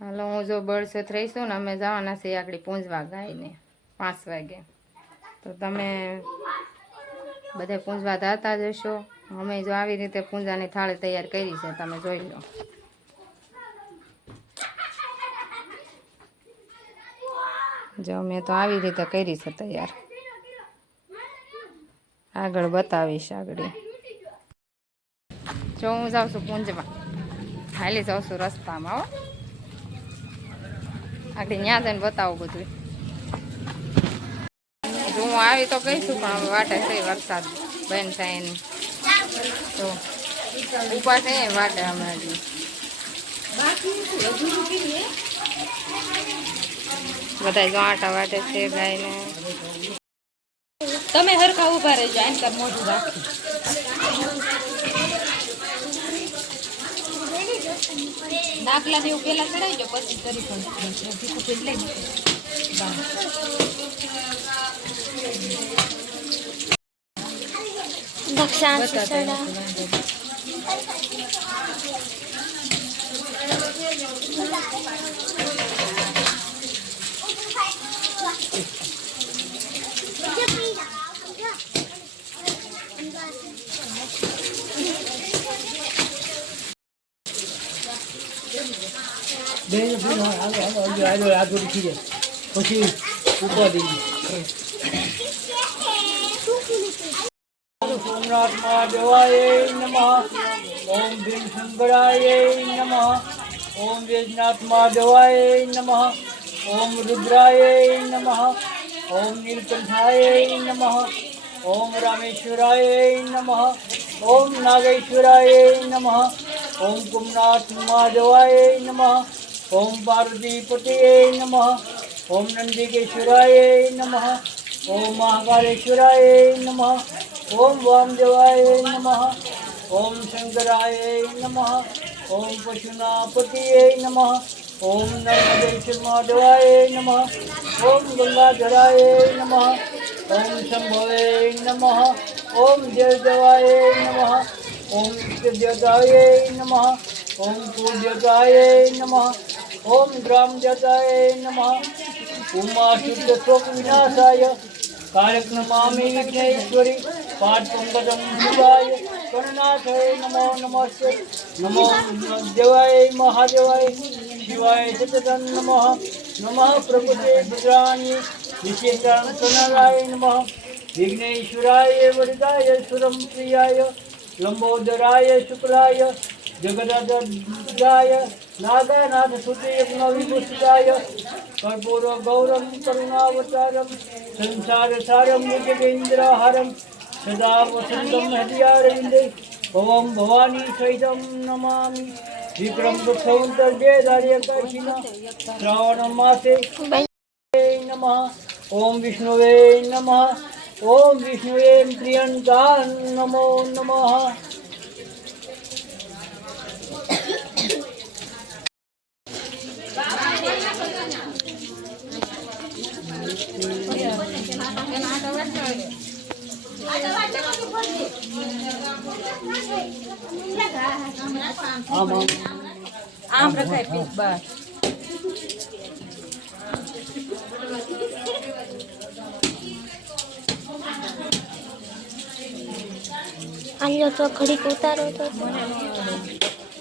હાલો હું જો બળસત રહીશું ને અમે જવાના છીએ આગળ પૂંજવા ગાયને 5 વાગે તો તમે બધે પૂંજવા જતા જશો અમે જો આવી રીતે પૂંજાની થાળી તૈયાર કરી છે તમે જોઈ લો જો મેં તો આવી રીતે કરી છે તૈયાર આગળ બતાવીશ આગળ જો હું જાઉં છું પૂંજવા હાલી જાઉં છું રસ્તામાં હો આગળ ત્યાં જઈને બતાવું બધું જો હું આવી તો કહીશું પણ હવે વાટે છે વરસાદ બંધ થાય એની તો ઉભા છે વાટે અમે હજી બધા જો આટા વાટે છે ગાયને તમે હરખા ઉભા રહેજો આને કર મોઢું રાખી દાખલા ને એવું પેલા ચડાવી દો પછી કરી પણ લઈ દક્ષાંશ પછી ઉપાધિ સોમનાથ મહાદેવાય નમઃ ઓમ ભીમ શંકરાય નમઃ ઓમ વેદનાથ મહાદેવાય નમઃ ઓમ રુદ્રાય નમઃ ઓમ નીલકંઠાય નમઃ ઓમ રામેશ્વરાય નમઃ ઓમ નાગેશ્વરાય નમઃ ઓમ કુમનાથ મહાદેવાય નમઃ ઓમ પાર્વતીપતये નમઃ ઓમ નંદિકેશ્વરાય નમઃ ઓમ મહાકાલેશ્વરાય નમઃ ઓમ વામદેવાય નમઃ ઓમ શંકરાય નમઃ ઓમ પશુનાપતये નમઃ ઓમ નર્મદેશ્વર મહાદેવાય નમઃ ઓમ ગંગાધરાય નમઃ ઓમ શંભવે નમઃ ઓમ જયદેવાય નમઃ ઓમ વિદ્યાદાય નમઃ ઓમ પૂજ્યદાય નમઃ ઓમ ગ્રામજદાય નમઃ ઉમા શુદ્ધ શોક વિનાશાય કાર્યક્રમામી વિઘ્નેશ્વરી પાઠ પંકજમ શિવાય ગણનાથાય નમો નમસ્તે નમો દેવાય મહાદેવાય શિવાય સતતં નમઃ નમઃ પ્રભુતે ભદ્રાણી વિશેષણ સનરાય નમઃ વિઘ્નેશ્વરાય વરદાય સુરમ પ્રિયાય લંબોદરાય શુક્લાય જગદાય નાગાનાથ સુતયજ્ઞ વિભૂષિતાય कर्पूर गौरम करुणावतारम संसार सारम निजगेन्द्रहारम सदा वसंतम हृदयारविंदे ओम भवानी सहितम नमामि विक्रम दुःखवंतर्जयदार्यकाशिना श्रावण मासे नमः ओम विष्णुवे नमः ओम विष्णुवे प्रियंका नमो नमः આમ રખાય પીસ બસ આલ્યો તો ઘડીક ઉતારો તો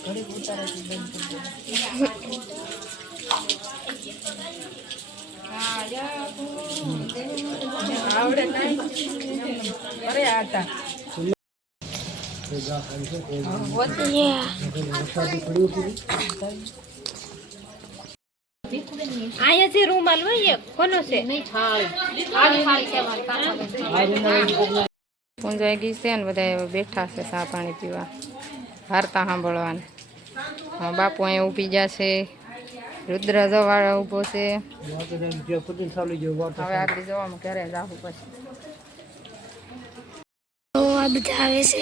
ઘડીક ઉતારે આવડે અરે આટા આયા જે રૂમાલ હોય કોનો છે પૂંજાઈ ગઈ છે ને બધા બેઠા છે ચા પાણી પીવા વાર્તા સાંભળવાને હા બાપુ અહીંયા ઊભી ગયા છે રુદ્ર જવાળા ઊભો છે હવે આગળ જવામાં ઘરે જાવું પછી આ બધા આવે છે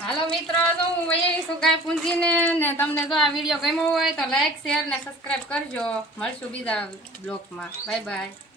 હાલો મિત્રો, તો હું વહી છું ગાય પૂંજીને, ને તમને જો આ વિડીયો ગમ્યો હોય તો લાઈક શેર ને સબસ્ક્રાઈબ કરજો. મળશું બીજા બ્લોગમાં. Bye bye.